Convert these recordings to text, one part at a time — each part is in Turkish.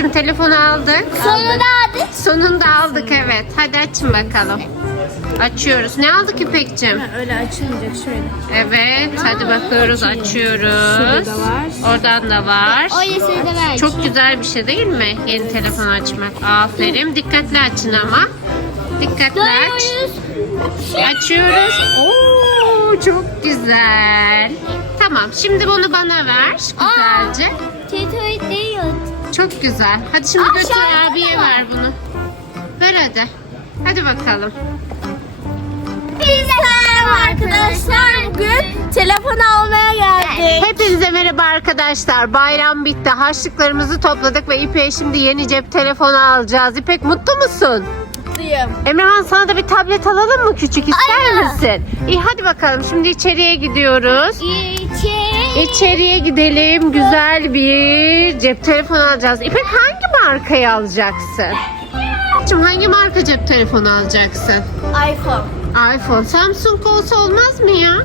İpek'cim telefonu aldık. Sonunda aldık. Sonunda aldık evet. Hadi açın bakalım. Açıyoruz. Ne aldık İpek'cim? Öyle açılmayacak şöyle. Evet. Hadi bakıyoruz. Açıyoruz. Şurada var. Oradan da var. Öylesine de ver. Çok güzel bir şey değil mi? Yeni telefon açmak. Aferin. Dikkatli açın ama. Dikkatli aç. Açıyoruz. Oo, çok güzel. Tamam. Şimdi bunu bana ver. Güzelce. Tetoy değil. Çok güzel. Hadi şimdi götür Aşağıda abiye da var. ver bunu. Ver hadi. Hadi bakalım. Biz merhaba arkadaşlar. Bugün telefon almaya geldik. Hepinize merhaba arkadaşlar. Bayram bitti. Harçlıklarımızı topladık ve İpek'e şimdi yeni cep telefonu alacağız. İpek mutlu musun? Mutluyum. Emrehan sana da bir tablet alalım mı küçük ister Aynen. misin? İyi hadi bakalım şimdi içeriye gidiyoruz. İçeriye gidelim. Güzel bir cep telefonu alacağız. İpek hangi markayı alacaksın? Şimdi hangi marka cep telefonu alacaksın? iPhone. iPhone. Samsung olsa olmaz mı ya?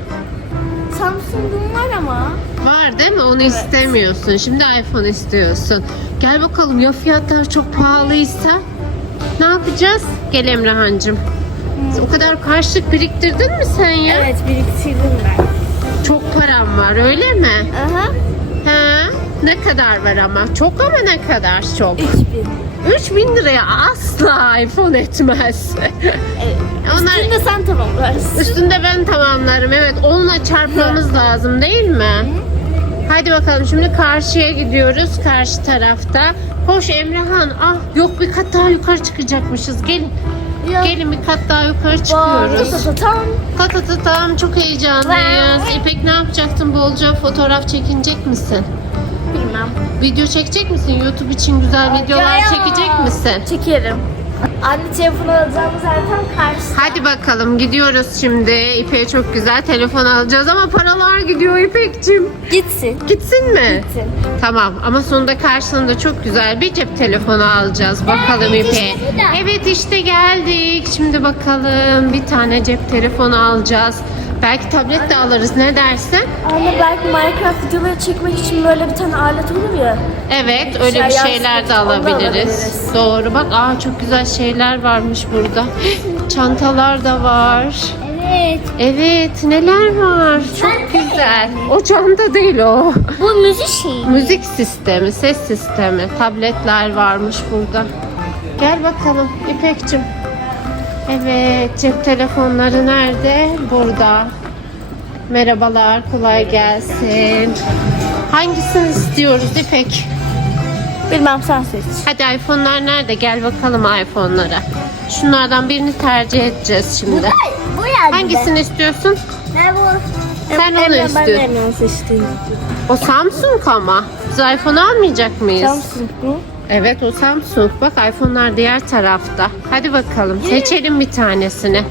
Samsung'un var ama. Var değil mi? Onu istemiyorsun. Şimdi iPhone istiyorsun. Gel bakalım ya fiyatlar çok pahalıysa? Ne yapacağız? Gel Emrehancığım. O kadar karşılık biriktirdin mi sen ya? Evet, biriktirdim ben. Çok param var öyle mi? Aha. Ha? Ne kadar var ama? Çok ama ne kadar çok? 3000. 3000 liraya asla iPhone etmez. Evet. Onlar Üstünde sen tamamlarsın. üstünde ben tamamlarım. Evet, onunla çarpmamız lazım değil mi? Hadi bakalım şimdi karşıya gidiyoruz. Karşı tarafta. Koş Emrehan. Ah yok bir kat daha yukarı çıkacakmışız. Gelin. Ya. Gelin bir kat daha yukarı çıkıyoruz. Tam. Tamam çok heyecanlıyız. İpek ne yapacaksın? Bolca fotoğraf çekinecek misin? Bilmem. Video çekecek misin? YouTube için güzel videolar Ya. çekecek misin? Çekerim. Anne telefonu alacağımız zaten karşıda. Hadi bakalım gidiyoruz şimdi. İpek'e çok güzel telefon alacağız ama paralar gidiyor İpek'cim. Gitsin. Gitsin mi? Gitsin. Tamam ama sonunda karşılığında çok güzel bir cep telefonu alacağız. Bakalım Evet, İpek'e. işte burada. Evet işte geldik. Şimdi bakalım bir tane cep telefonu alacağız. Belki tablet de alırız. Ne dersin? Anne belki Minecraft videoları çekmek için böyle bir tane alet olur ya. Evet öyle bir Şey şeyler de yazsın, onu da alabiliriz. alabiliriz. Doğru bak çok güzel şeyler varmış burada. Çantalar da var. Evet. Evet neler var. Çok güzel. O çanta değil o. Bu müzik şeyi. Müzik sistemi, ses sistemi, tabletler varmış burada. Gel bakalım İpek'cim. Evet, cep telefonları nerede? Burada. Merhabalar, kolay gelsin. Hangisini istiyoruz İpek? Bilmem sen seç. Hadi iPhone'lar nerede? Gel bakalım iPhone'lara. Şunlardan birini tercih edeceğiz şimdi. Bu geldi. Hangisini istiyorsun? Ne bu? Sen onu Ben de istiyorsun. Emre'nin seçtiğim. O Samsung ama. Biz iPhone almayacak mıyız? Samsung mu? Evet o Samsung. Bak iPhone'lar diğer tarafta. Hadi bakalım seçelim bir tanesini.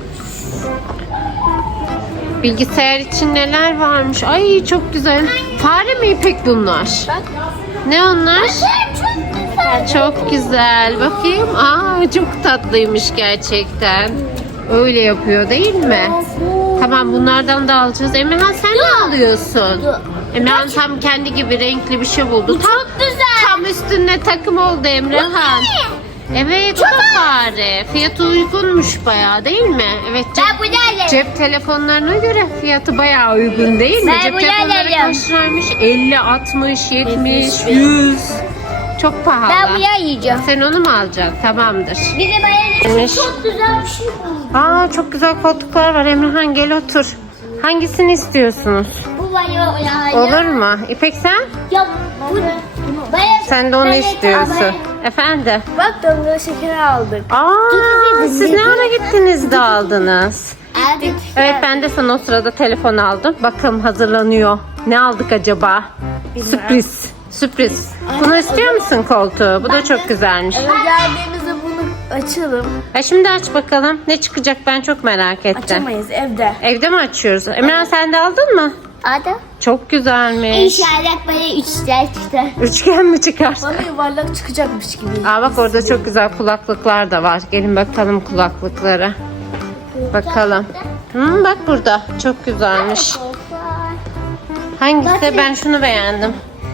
Bilgisayar için neler varmış? Ay çok güzel. Fare mi İpek bunlar? Bak. Ne onlar? Çok güzel. Çok güzel. Bakayım. Çok tatlıymış gerçekten. Öyle yapıyor değil mi? Tamam bunlardan da alacağız. Emirhan sen ne alıyorsun? Yok. Emirhan tam kendi gibi renkli bir şey buldu. Çok güzel. Tam üstüne takım oldu Emrehan. Evet o da fare. Fiyatı uygunmuş bayağı değil mi? Evet Ben bu geldim. cep telefonlarına göre fiyatı bayağı uygun değil mi? Ben Cep bu telefonları geldim. kaç liraymış? 50, 60, 70, 70, 100. Çok pahalı. Ben bu yer yiyeceğim. Sen onu mu alacaksın? Tamamdır. Bir de ben Evet. çok güzel bir şey buldum. Çok güzel koltuklar var Emrehan gel otur. Hangisini istiyorsunuz? Bu var ya. Olur mu? İpek sen? Ya bu. Sen de onu istiyorsun. Efendim? Bak dondurma şekeri aldık. Siz ne ara gittiniz de aldınız? Evet. Evet ben de sana o sırada telefon aldım. Bakalım hazırlanıyor. Ne aldık acaba? Sürpriz. Sürpriz. Bunu istiyor musun koltuğu? Bu da çok güzelmiş. Eve geldiğimizde bunu açalım. Şimdi aç bakalım. Ne çıkacak ben çok merak ettim. Açamayız evde. Evde mi açıyoruz? Emrah sen de aldın mı? Hadi. Çok güzelmiş. İnşallah böyle üçler çıktı. Üçgen mi çıkar? Bana yuvarlak çıkacakmış gibi. Bak orada çok güzel kulaklıklar da var. Gelin bakalım kulaklıklara. Bakalım. Bak burada. Çok güzelmiş. Hangisi? Ben şunu beğendim.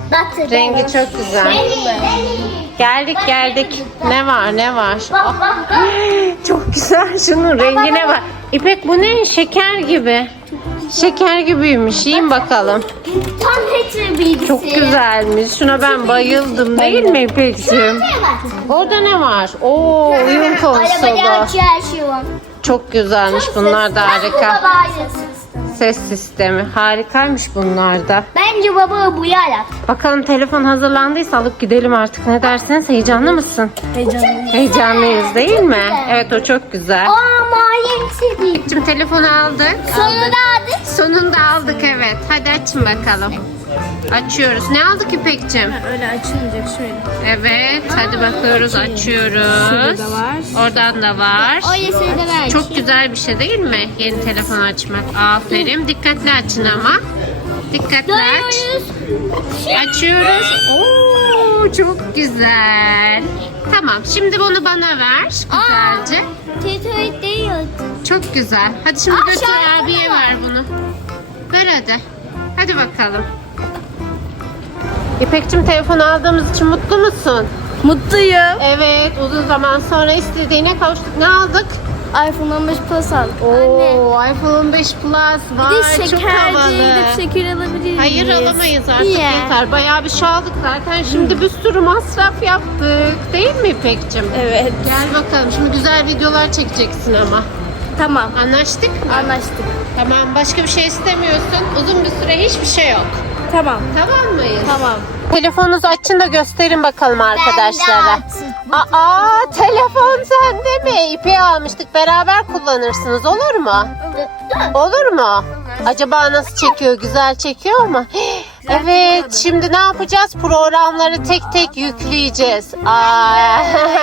Batı. Rengi çok güzel. Geldik. Ne var? Bak bak. Çok güzel, şunun rengine bak. İpek bu ne? Şeker gibi. Şeker gibiymiş. Yiyin bakalım. Tam Petri bilgisi. Çok güzelmiş. Şuna ben bayıldım değil mi İpek'ciğim? Orada ne var? Oo, oyun Arabada konsolu. açıyor her şey var. Çok güzelmiş. Bunlar da Bak, bu harika. baba aynısı. Ses sistemi. Harikaymış bunlar da. Bence baba bu yarak. Bakalım telefon hazırlandıysa alıp gidelim artık. Ne dersiniz? Heyecanlı mısın? Heyecanlıyım. Heyecanlıyız değil mi? Evet, o çok güzel. Aa mayensi değil. Şimdi telefonu aldık. Sonunda aldık. Sonunda aldık, evet. Hadi açın bakalım. Açıyoruz. Ne aldık İpek'cim? Öyle açılmayacak şöyle. Evet. Hadi bakıyoruz. Açıyoruz. Şurada da var. Oradan da var. Öylesini de ver. Çok güzel bir şey değil mi? Yeni telefon açmak. Aferin. Dikkatli açın ama. Dikkatli aç. Açıyoruz. Oo, çok güzel. Tamam. Şimdi bunu bana ver. Güzelce. Tetoy değil. Çok güzel. Hadi şimdi Aa, götür şarkı abiye da var. ver bunu. Ver hadi. Hadi bakalım. İpek'cim telefon aldığımız için mutlu musun? Mutluyum. Evet, uzun zaman sonra istediğine kavuştuk. Ne aldık? iPhone 15 Plus aldım. Oo, iPhone 15 Plus var. Bir de Çok havalı. gidip şeker alabilir miyiz? Hayır, alamayız artık, Niye? yeter. Bayağı bir şey aldık zaten. Şimdi bir sürü masraf yaptık. Değil mi İpek'cim? Evet. Gel bakalım. Şimdi güzel videolar çekeceksin ama. Tamam. Anlaştık mı? Anlaştık. Tamam, başka bir şey istemiyorsun. Uzun bir süre hiçbir şey yok. Tamam. Tamam mıyız? Tamam. Telefonunuzu açın da gösterin bakalım arkadaşlara. açık. Aa, telefon sende mi? İpi almıştık, beraber kullanırsınız, olur mu? Olur mu? Acaba nasıl çekiyor? Güzel çekiyor mu? Evet, şimdi ne yapacağız? Programları tek tek yükleyeceğiz. Aa.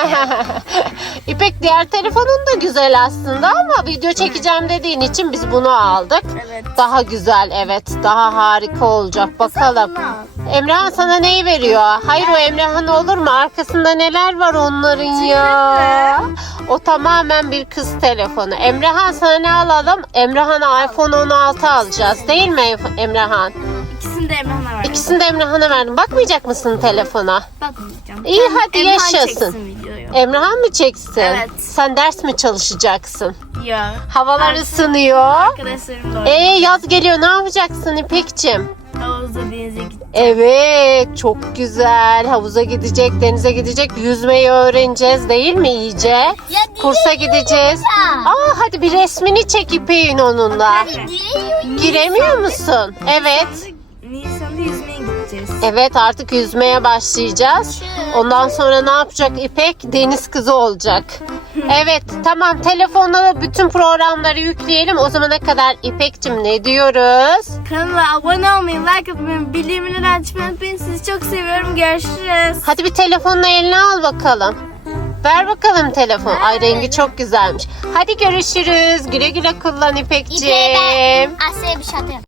İpek, diğer telefonun da güzel aslında ama video çekeceğim dediğin için biz bunu aldık. Evet. Daha güzel, evet. Daha harika olacak. Bakalım. Emrehan sana neyi veriyor? Hayır, o Emrehan olur mu? Arkasında neler var onların ya? O tamamen bir kız telefonu. Emrehan, sana ne alalım? Emrehan'a iPhone 16 alacağız değil mi Emrehan? İkisini de Emrehan'a verdim. İkisini de Emrehan'a verdim. Bakmayacak mısın telefona? Bakmayacağım. İyi, hadi Emrehan yaşasın. çeksin videoyu. Emrehan mı çeksin? Evet. Sen ders mi çalışacaksın? Ya. Havalar ısınıyor. Arkadaşlarım da Yaz geliyor, ne yapacaksın İpek'cim? havuzda denize gitti. Evet, çok güzel. Havuza gidecek, denize gidecek, yüzmeyi öğreneceğiz değil mi iyice? Kursa gideceğiz. Hadi bir resmini çek İpek'in onunla. Giremiyor musun? Evet. Nisan'da yüzmeye gideceğiz. Evet, artık yüzmeye başlayacağız. Ondan sonra ne yapacak İpek? Deniz kızı olacak. Evet, tamam, telefonla da bütün programları yükleyelim. O zamana kadar İpek'cim ne diyoruz? Kanala abone olmayı, like atmayı, bildirimleri açmayı unutmayın. Sizi çok seviyorum. Görüşürüz. Hadi bir telefonla eline al bakalım. Ver bakalım telefon. Ay, rengi çok güzelmiş. Hadi görüşürüz. Güle güle kullan İpek'ciğim. İpeğe ben Asya'ya bir şey atayım.